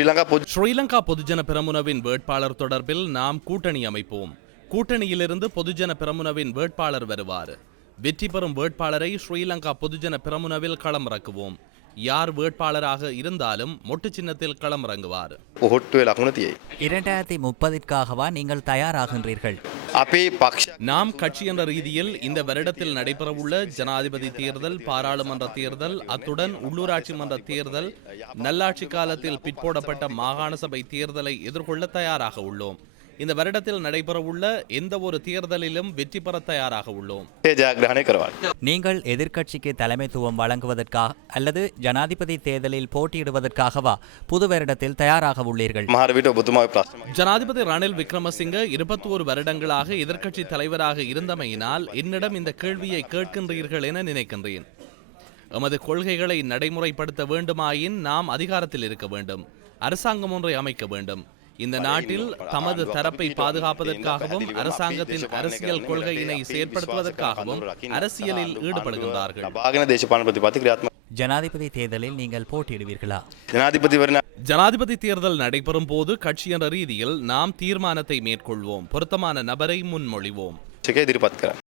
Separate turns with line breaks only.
ஸ்ரீலங்கா பொதுஜன பெரமுனவின் வேட்பாளர் தொடர்பில் நாம் கூட்டணி அமைப்போம். கூட்டணியிலிருந்து பொதுஜன பெரமுனவின் வேட்பாளர் வருவார். வெற்றி பெறும் வேட்பாளரை ஸ்ரீலங்கா பொதுஜன பெரமுனவில் களமிறக்குவோம். யார் வேட்பாளராக இருந்தாலும் மொட்டு சின்னத்தில் களமிறங்குவார்.
2030ற்காகவா நீங்கள் தயாராகின்றீர்கள்?
நாம் கட்சி என்ற ரீதியில் இந்த வருடத்தில் நடைபெறவுள்ள ஜனாதிபதி தேர்தல், பாராளுமன்ற தேர்தல், அத்துடன் உள்ளூராட்சி மன்ற தேர்தல், நல்லாட்சி காலத்தில் பிற்போடப்பட்ட மாகாண சபை தேர்தலை எதிர்கொள்ள தயாராக உள்ளோம். இந்த வருடத்தில் நடைபெறவுள்ள எந்த ஒரு தேர்தலிலும் வெற்றி பெற தயாராக உள்ளோம்.
நீங்கள் எதிர்க்கட்சிக்கு தலைமைத்துவம் வழங்குவதற்காக அல்லது ஜனாதிபதி தேர்தலில் போட்டியிடுவதற்காகவா புது வருடத்தில் தயாராக உள்ளீர்கள்?
ஜனாதிபதி ரணில் விக்ரமசிங்க 21 வருடங்களாக எதிர்க்கட்சி தலைவராக இருந்தமையினால் என்னிடம் இந்த கேள்வியை கேட்கின்றீர்கள் என நினைக்கின்றேன். எமது கொள்கைகளை நடைமுறைப்படுத்த வேண்டுமாயின் நாம் அதிகாரத்தில் இருக்க வேண்டும். அரசாங்கம் ஒன்றை அமைக்க வேண்டும். இந்த நாட்டில் தமது தரப்பை பாதுகாப்பதற்காகவும் அரசாங்கத்தின் அரசியல் கொள்கையினை செயற்படுத்துவதற்காகவும் அரசியலில் ஈடுபடுகின்றார்கள்.
ஜனாதிபதி தேர்தலில் நீங்கள் போட்டியிடுவீர்களா?
ஜனாதிபதி தேர்தல் நடைபெறும் போது கட்சி என்ற ரீதியில் நாம் தீர்மானத்தை மேற்கொள்வோம். பொருத்தமான நபரை முன்மொழிவோம்.